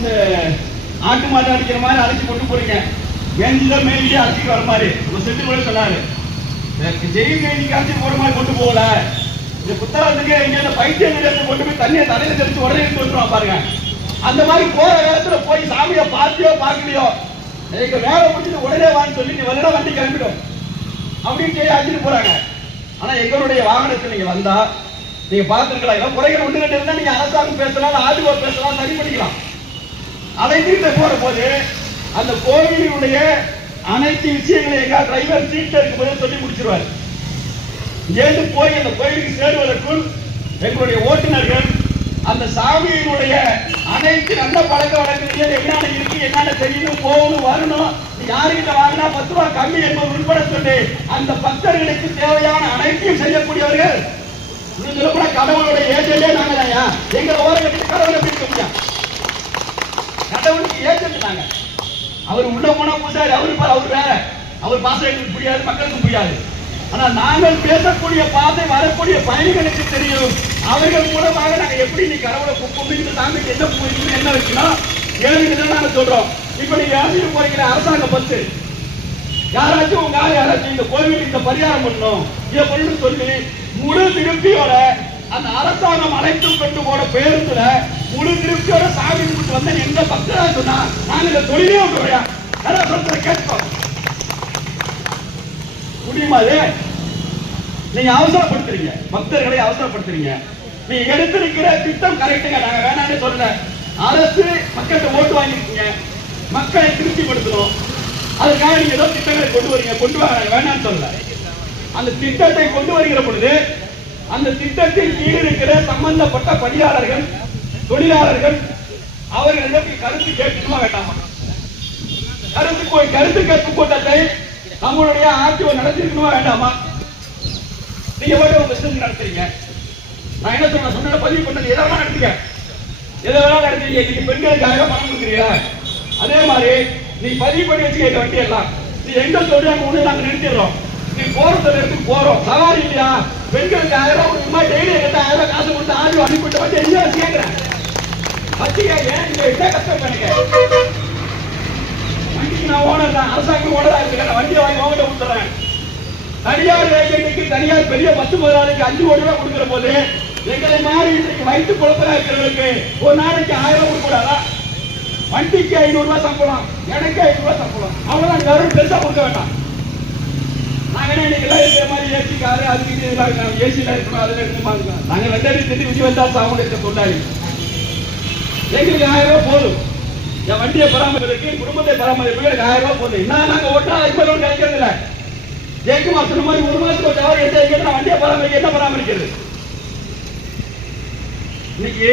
இந்த ஆட்டு மாட்டை அடிக்கிற மாதிரி அரைச்சி கொண்டு போறீங்க, வேண்டிதான் மேலேயே அரைச்சிட்டு வர மாதிரி ஒரு செட்டு கூட சொன்னாரு. ஜெயில் கைதிக்கு அரைச்சி போற மாதிரி கொண்டு போகல, இந்த புத்தகத்துக்கு எங்க பைத்தியம் எடுத்து கொண்டு போய் தண்ணியை தலையில தெரிச்சு உடனே வந்துருவான் பாருங்க. அந்த மாதிரி போற நேரத்துல போய் சாமியை பார்த்தியோ பார்க்கலையோ எங்க வேலை முடிச்சுட்டு உடனே வான்னு சொல்லி நீ வரல வண்டி கிளம்பிடும் அப்படின்னு சொல்லி அழைச்சிட்டு போறாங்க. ஆனா எங்களுடைய வாகனத்தில் நீங்க வந்தா நீங்க பார்த்துருக்கலாம், குறைகள் ஒன்று ரெண்டு இருந்தா நீங்க அரசாங்கம் பேசலாம், ஆர்டிஓ பேசலாம், சரி பண்ணிக்கலாம். அதை திருத்த போற போது அந்த கோவிலுடைய அனைத்து விஷயங்களையும் எங்க டிரைவர் சீட்ல இருக்கும்போது சொல்லி முடிச்சிருவாரு. ஏந்து போய் அந்த கோயிலுக்கு சேருவதற்குள் எங்களுடைய ஓட்டுநர்கள் அந்த சாமியினுடைய அனைத்து நல்ல பழக்க வழக்கங்கள் என்னென்ன இருக்கு, என்னென்ன தெரியணும், போகணும், வரணும், யாருக்கிட்ட வாங்கினா 10 ரூபாய் கம்மி என்பது உட்பட சொல்லி அந்த பக்தர்களுக்கு தேவையான அனைத்தையும் செய்யக்கூடியவர்கள். கடவுளுடைய ஏஜென்டே நாங்க தான்யா, எங்களை ஓரம் கட்டிட்டு கடவுளை பிடிக்க முடியும். கடவுளுக்கு ஏஜென்ட் நாங்க. அவர் உள்ள போனா பூசாரி, அவர் வேற, அவர் பாசங்களுக்கு புரியாது, மக்களுக்கு புரியாது. ஆனா நாங்கள் பேசக்கூடிய பாதை வரக்கூடிய பயணிகளுக்கு தெரியும். அவர்கள் மூலமாக நாங்க எப்படி நீ கடவுளை கும்பிட்டு சாமிக்கு என்ன பூஜை என்ன வைக்கணும் ஏழுன்னு நாங்க சொல்றோம். இப்ப நீங்க எழுதிட்டு போறீங்க அரசாங்க பத்து, யாராச்சும் உங்க யாராச்சும் இந்த கோவிலுக்கு இந்த பரிகாரம் பண்ணணும் இதை பண்ணு சொல்லி முழு திருப்தியோட அந்த அரசாங்கம் அனைத்தும் கொண்டு போன பேருந்துல முழு திருப்தியோட சாமி கும்பிட்டு வந்த எந்த பக்தரா சொன்னா நாங்க இந்த தொழிலே விட்டுறோம். கேட்போம் முடியுமா? நீங்க அவசரப்படுத்துறீங்க, பக்தர்களை அவசரப்படுத்துறீங்க. நீங்க எடுத்திருக்கிற திட்டம் கரெக்டுங்க, நாங்க வேணான்னு சொல்லல. அரசு மக்கள்கிட்ட ஓட்டு வாங்கிருக்கீங்க, மக்களை திருப்திப்படுத்தணும், அதுக்காக நீங்க ஏதோ திட்டங்களை கொண்டு வரீங்க, கொண்டு வர வேணான்னு சொல்லல. அந்த திட்டத்தை கொண்டு வருகிற பொழுது அந்த திட்டத்தின் கீழ் இருக்கிற சம்பந்தப்பட்ட பணியாளர்கள் தொழிலாளர்கள் அவர்களிடம் கருத்து கேட்கணுமா வேண்டாமா? கருத்து கேட்கும் கூட்டத்தை நம்மளுடைய ஆட்சியை நடத்திருக்கணுமா வேண்டாமா? நீங்க உங்க இஷ்டத்துக்கு நடத்துறீங்க. நான் என்ன சொல்றேன், சொன்ன பதிவு பண்ணது எதை வேணா நடத்துங்க, எதை வேணா நடத்துறீங்க. நீங்க பெண்களுக்காக பணம் கொடுக்குறீங்க, அதே மாதிரி நீ பதிவு பண்ணி வச்சுக்க வண்டி எல்லாம். நீ எங்க சொல்றாங்க ஒண்ணு நாங்க நிறுத்திடுறோம், நீ போறதுல இருந்து போறோம் சவாரி இல்லையா? பெண்களுக்கு 1000 ரூபாய் டெய்லி 1000 காசு கொடுத்து ஆடி அனுப்பிட்டு வந்து என்ன கேட்கிறேன் வச்சுக்க. ஏன் இங்க என்ன கஷ்டம் எனக்கு? வண்டிக்கு நான் ஓனர் தான், அரசாங்கம் ஓனரா இருக்கேன், வண்டியை வாங்கி உங்ககிட்ட கொடுத்துறேன். தனியார் ஏஜென்ட்டுக்கு தனியார் பெரிய பஸ் முதலாளிக்கு 5 கோடி ரூபாய் கொடுக்கிற போது எங்களை மாதிரி இன்றைக்கு வயிற்று குழப்பதா இருக்கிறவங்களுக்கு ஒரு நாளைக்கு 1000 கொடுக்கூடாதா? வண்டிக்கு 500 ரூபாய் சம்பளம், எனக்கு 500 ரூபாய் சம்பளம், அவ்வளவுதான். கவர்மெண்ட் பெருசா கொடுக்க வேண்டாம். நாங்க இன்னைக்கு எல்லாம் இருக்கிற மாதிரி ஏசி காரு அதுக்கு ஏசியில இருக்கணும், அதுல இருக்கணும். நாங்க 2 அடி திட்டி விஜய் வந்தா சாப்பிட இருக்க தொண்டாளி, எங்களுக்கு 1000 ரூபாய் போதும். என் வண்டியை பராமரிப்பு குடும்பத்தை பராமரிப்பு எனக்கு 1000 ரூபாய் போதும். என்ன நாங்க ஓட்டா இப்ப கிடைக்கிறது இல்லை. ஜெயக்கு மாசம் மாதிரி 1 மாசத்துக்கு ஒரு தவறு எடுத்து வண்டியை பராமரிக்க என்ன பராமரிக்கிறது? இன்னைக்கு